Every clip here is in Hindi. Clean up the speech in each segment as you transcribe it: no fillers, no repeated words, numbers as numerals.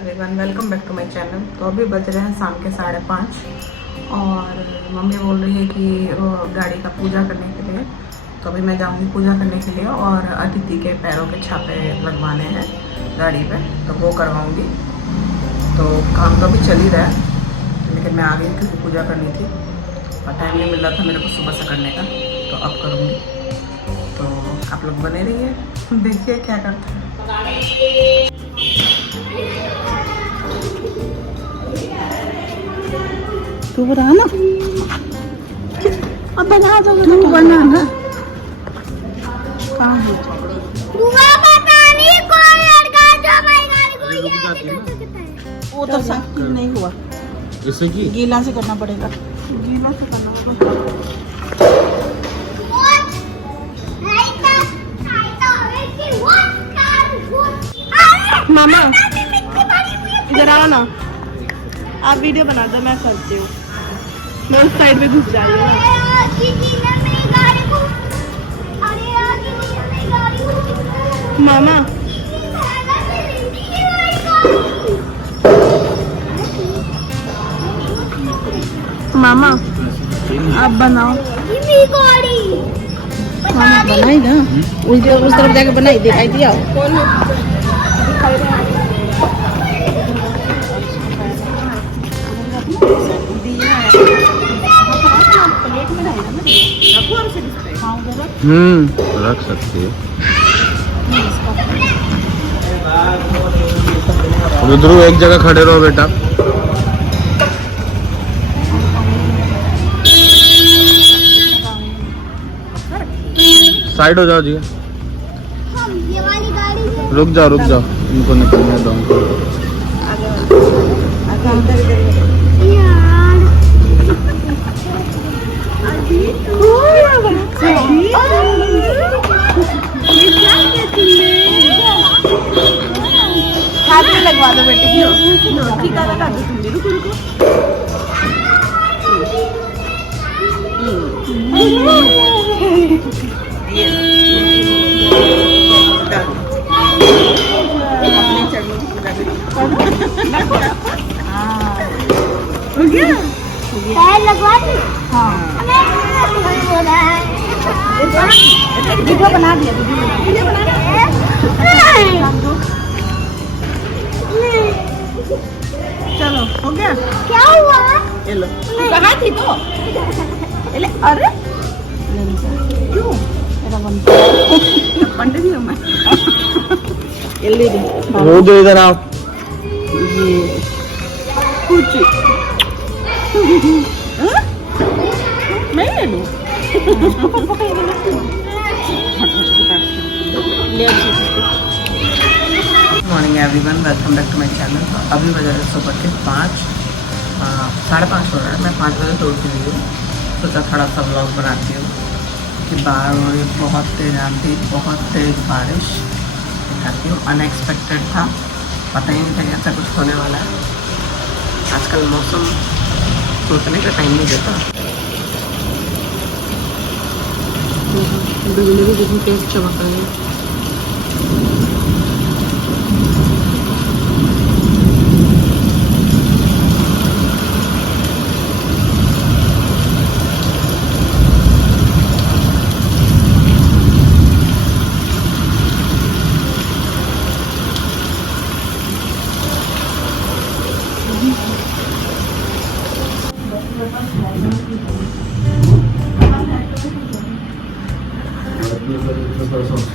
Everyone, welcome back to my channel. तो अभी बज रहे हैं शाम के 5:30 और मम्मी बोल रही है कि गाड़ी का पूजा करने के लिए। तो अभी मैं जाऊंगी पूजा करने के लिए और अदिति के पैरों के छापे लगवाने हैं गाड़ी पे, तो वो करवाऊंगी। तो काम तो अभी चल ही रहा है, लेकिन मैं आ गई क्योंकि पूजा करनी थी और टाइम नहीं मिल रहा था मेरे को सुबह से करने का, तो अब करूँगी। तो आप लोग बने रहिए, देखिए क्या करते हैं। तू बना ना, अब बना जाओ, तू बना ना। कहाँ है? पता नहीं कौन लड़का जो हमारी गाड़ी को वो तो साफ नहीं हुआ, जैसे कि गीला से करना पड़ेगा, गीला से करना पड़ेगा। मामा इधर आओ ना, आप वीडियो बना दो, मैं करती हूँ। मैं उस साइड में घुस जा रही हूँ। मामा मामा आप बनाओ। मामा बनाई ना, उस तरफ जाके बनाई, दिखाई दिया। रख सकती है। ध्रुव एक जगह खड़े रहो बेटा। साइड हो जाओ जी, रुक जाओ, इनको निकलने दो। हाथ में लगवा दो बेटे, टीका लगा दो तुम भी। रुको हो गया, लगवा दी। हाँ वीडियो बना दिया, वीडियो बना दिया। चलो हो गया। क्या हुआ? ये लो, कहाँ थी तो? अरे क्यों मेरा बनता पंडित ही हूँ मैं। वो जो इधर आओ। कुछ मैं ले लूँ। Morning everyone, welcome back to my channel. तो अभी बजा रहे सुबह के 5:30 हो रहा है। मैं 5 बजे तो उठ गई हूँ, सोचा थोड़ा सा व्लॉग बनाती हूँ कि बाहर हो रही बहुत तेज आंधी, बहुत तेज बारिश दिखाती हूँ। अनएक्सपेक्टेड था, पता ही नहीं था कि ऐसा कुछ होने वाला है। आजकल मौसम सोचने का टाइम नहीं देता। बिजली भी कितनी तेज चमक रही है।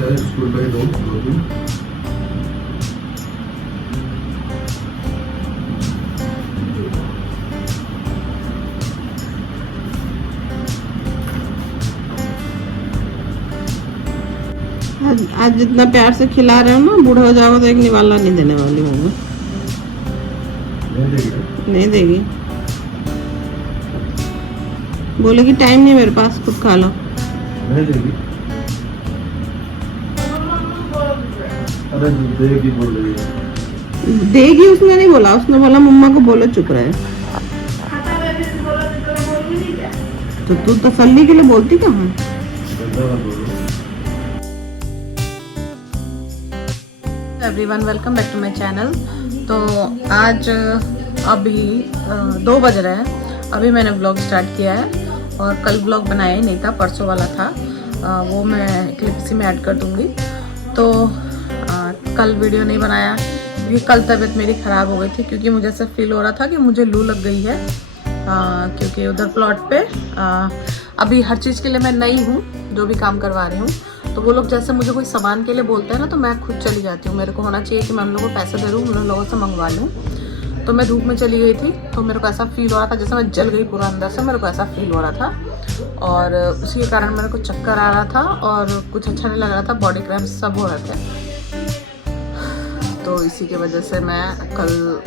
स्कूल पे दो आज जितना प्यार से खिला रहे हो ना, बूढ़ा हो जाओगे तो एक निवाला नहीं देने वाली हूँ मैं। नहीं देगी, बोलेगी टाइम नहीं मेरे पास, खुद खा लो। नहीं देगी। अरे देगी बोल रही है। देगी उसने नहीं बोला, उसने बोला मम्मा को बोलो चुप रहे। तो तू तसल्ली के लिए बोलती कहाँ? Everyone, welcome back to my channel. तो आज अभी 2 बज रहे हैं, अभी मैंने ब्लॉग स्टार्ट किया है और कल ब्लॉग बनाया ही नहीं था, परसों वाला था, वो मैं क्लिप इसी में ऐड कर दूँगी। तो कल वीडियो नहीं बनाया क्योंकि कल तबीयत मेरी ख़राब हो गई थी, क्योंकि मुझे ऐसा फील हो रहा था कि मुझे लू लग गई है, क्योंकि उधर प्लॉट पे अभी हर चीज़ के लिए मैं नई हूँ, जो भी काम करवा रही हूँ, तो वो लोग जैसे मुझे कोई सामान के लिए बोलते हैं ना, तो मैं खुद चली जाती हूँ। मेरे को होना चाहिए कि मैं उन लोगों को पैसे दे दूँ, उन लोगों से मंगवा लूँ। तो मैं धूप में चली गई थी, तो मेरे को ऐसा फील हो रहा था जैसे मैं जल गई पूरा अंदर से, मेरे को ऐसा फील हो रहा था और उसी के कारण मेरे को चक्कर आ रहा था और कुछ अच्छा नहीं लग रहा था, बॉडी क्रैम्प्स सब हो रहे थे। तो इसी की वजह से मैं कल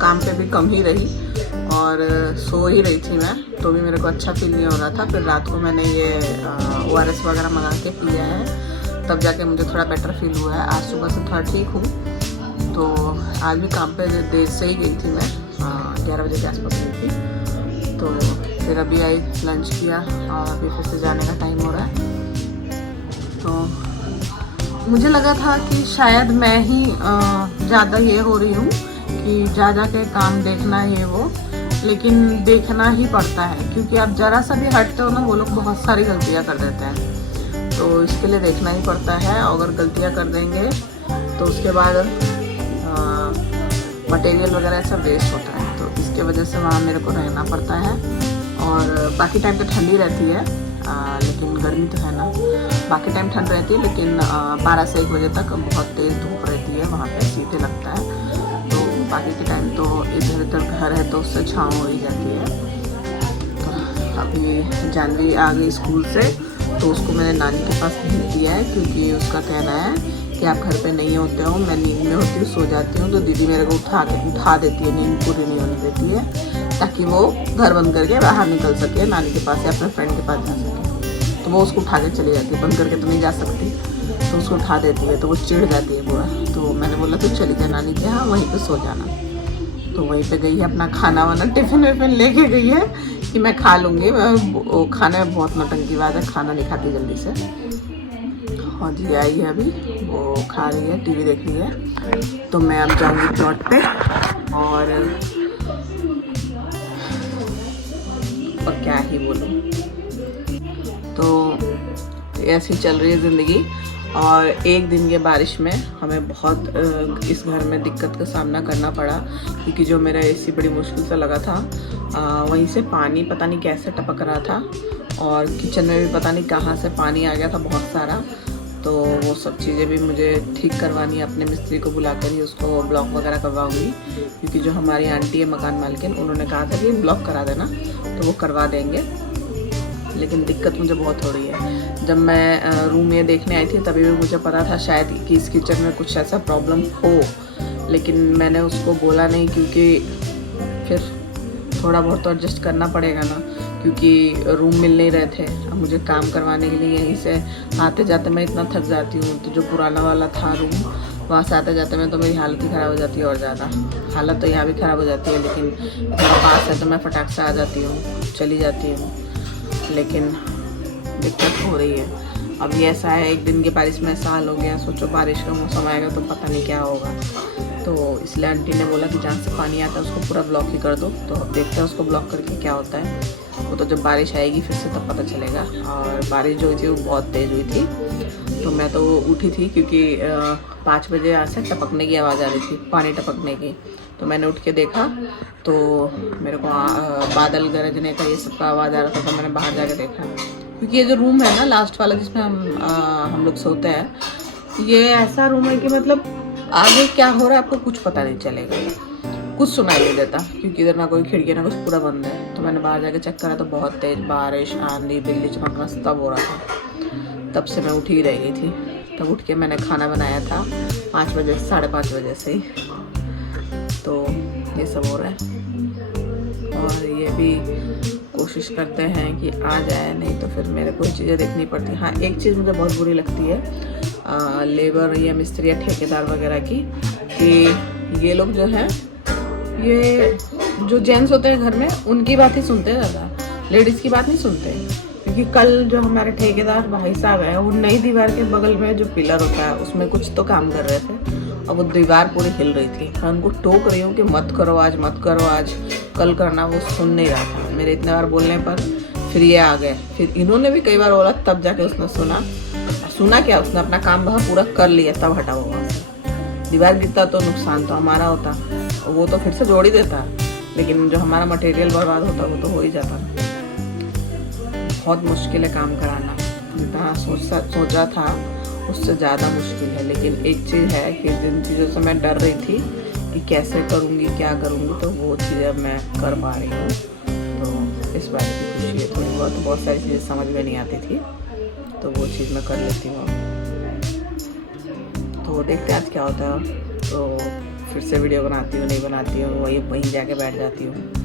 काम पे भी कम ही रही और सो ही रही थी मैं, तो भी मेरे को अच्छा फील नहीं हो रहा था। फिर रात को मैंने ये ORS वगैरह मंगा के पिया है, तब जाके मुझे थोड़ा बेटर फील हुआ है। आज सुबह से थोड़ा ठीक हूँ। तो आज भी काम पे देर से ही गई थी, मैं 11 बजे के आसपास गई थी। तो फिर अभी आई, लंच किया और अभी फिर से जाने का टाइम हो रहा है। तो मुझे लगा था कि शायद मैं ही ज़्यादा ये हो रही हूँ कि जा के काम देखना ये वो, लेकिन देखना ही पड़ता है, क्योंकि आप ज़रा सा भी हटते हो ना, वो लोग बहुत सारी गलतियाँ कर देते हैं। तो इसके लिए देखना ही पड़ता है। अगर गलतियाँ कर देंगे तो उसके बाद मटेरियल वगैरह सब वेस्ट होता है, तो इसके वजह से वहाँ मेरे को रहना पड़ता है। और बाकी टाइम तो ठंडी रहती है, लेकिन गर्मी तो है ना, बाकी टाइम ठंड रहती है, लेकिन 12 से 1 बजे तक बहुत तेज़ धूप रहती है, वहाँ पे सीधे लगता है। तो बाकी के टाइम तो इधर उधर घर है तो उससे छाँव हो ही जाती है। तो अभी जानवी आ गई स्कूल से, तो उसको मैंने नानी के पास भेज दिया है, क्योंकि उसका कहना है कि आप घर पे नहीं होते हो, मैं नींद में होती हूँ, सो जाती हूँ, तो दीदी मेरे को उठा देती है, नींद पूरी नहीं होने देती है, ताकि वो घर बंद करके बाहर निकल सके, नानी के पास या अपने फ्रेंड के पास जा सके। तो वो उसको उठा के चली जाती है, बंद करके तो नहीं जा सकती, तो उसको उठा देती है, तो वो चिढ़ जाती है पूरा। तो मैंने बोला तो चली जा नानी के यहाँ, वहीं पे सो जाना। तो वहीं पे गई है, अपना खाना वाना टिफिन विफिन लेके गई है कि मैं खा लूँगी। वो खाने में बहुत नौटंकी बात है, खाना नहीं खाती जल्दी से। और जी आई है अभी, वो खा रही है, टीवी देख रही है। तो मैं अब जाऊँगी प्लॉट पे और क्या ही बोलूँ। तो ऐसी चल रही है ज़िंदगी। और एक दिन के बारिश में हमें बहुत इस घर में दिक्कत का सामना करना पड़ा, क्योंकि जो मेरा AC बड़ी मुश्किल से लगा था, वहीं से पानी पता नहीं कैसे टपक रहा था और किचन में भी पता नहीं कहाँ से पानी आ गया था बहुत सारा। तो वो सब चीज़ें भी मुझे ठीक करवानी है, अपने मिस्त्री को बुलाकर ही उसको ब्लॉक वगैरह करवाऊंगी, क्योंकि जो हमारी आंटी है मकान मालकिन, उन्होंने कहा था कि ब्लॉक करा देना, तो वो करवा देंगे। लेकिन दिक्कत मुझे बहुत हो रही है। जब मैं रूम ये देखने आई थी तभी भी मुझे पता था शायद कि इस किचन में कुछ ऐसा प्रॉब्लम हो, लेकिन मैंने उसको बोला नहीं, क्योंकि फिर थोड़ा बहुत तो एडजस्ट करना पड़ेगा ना, क्योंकि रूम मिल नहीं रहे थे। अब मुझे काम करवाने के लिए यहीं से आते जाते मैं इतना थक जाती हूँ। तो जो पुराना वाला था रूम, वहाँ से आते जाते में तो मेरी हालत ही ख़राब हो जाती है, और ज़्यादा हालत तो यहाँ भी ख़राब हो जाती है, लेकिन मेरा पास है तो मैं फटाक से आ जाती हूँ, चली जाती हूँ। लेकिन दिक्कत हो रही है। अब ये ऐसा है, एक दिन की बारिश में ऐसा हाल हो गया, सोचो बारिश का मौसम आएगा तो पता नहीं क्या होगा। तो इसलिए आंटी ने बोला कि जहाँ से पानी आता है उसको पूरा ब्लॉक ही कर दो। तो देखते हैं उसको ब्लॉक करके क्या होता है। वो तो जब बारिश आएगी फिर से तब पता चलेगा। और बारिश जो हुई थी वो बहुत तेज़ हुई थी, तो मैं तो उठी थी, क्योंकि 5 बजे यहाँ से टपकने की आवाज़ आ रही थी, पानी टपकने की। तो मैंने उठ के देखा तो मेरे को बादल गरजने का ये सब का आवाज़ आ रहा था। तो मैंने बाहर जाके देखा, क्योंकि ये जो रूम है ना लास्ट वाला जिसमें हम लोग सोते हैं, ये ऐसा रूम है कि मतलब आगे क्या हो रहा है आपको कुछ पता नहीं चलेगा, कुछ सुनाई नहीं देता, क्योंकि इधर ना कोई खिड़की ना कुछ, पूरा बंद है। तो मैंने बाहर जाके चेक करा तो बहुत तेज़ बारिश, आंधी, बिजली चमकना सब हो रहा था। तब से मैं उठी ही रह गई थी। तब उठ के मैंने खाना बनाया था 5 बजे, 5:30 बजे से ही। तो ये सब हो रहा है और ये भी कोशिश करते हैं कि आ जाए, नहीं तो फिर मेरे को चीज़ें देखनी पड़ती। हाँ, एक चीज़ मुझे बहुत बुरी लगती है लेबर या मिस्त्री या ठेकेदार वगैरह की, कि ये लोग जो हैं, ये जो जेंट्स होते हैं घर में उनकी बात ही सुनते हैं ज़्यादा, लेडीज़ की बात नहीं सुनते। क्योंकि कल जो हमारे ठेकेदार भाई साहब हैं, वो नई दीवार के बगल में जो पिलर होता है उसमें कुछ तो काम कर रहे थे, अब वो दीवार पूरी हिल रही थी। मैं उनको टोक रही हूँ कि मत करो आज, मत करो आज, कल करना। वो सुन नहीं रहा था मेरे इतने बार बोलने पर। फिर ये आ गए, फिर इन्होंने भी कई बार बोला, तब जाके उसने सुना। सुना क्या, उसने अपना काम वहाँ पूरा कर लिया, तब हटा वो वहाँ से। दीवार गिरता तो नुकसान तो हमारा होता, वो तो फिर से जोड़ ही देता, लेकिन जो हमारा मटेरियल बर्बाद होता वो तो हो ही जाता। बहुत मुश्किल है काम कराना, जितना सोचा था उससे ज़्यादा मुश्किल है। लेकिन एक चीज़ है कि जिन चीज़ों से मैं डर रही थी कि कैसे करूँगी, क्या करूँगी, तो वो चीज़ें अब मैं कर पा रही हूँ। तो इस बात की खुशी है थोड़ी बहुत सारी चीज़ें समझ में नहीं आती थी, तो वो चीज़ मैं कर लेती हूँ। तो देखते हैं आज क्या होता है। तो फिर से वीडियो बनाती हूँ, नहीं बनाती हूँ, वहीं जाके बैठ जाती हूँ।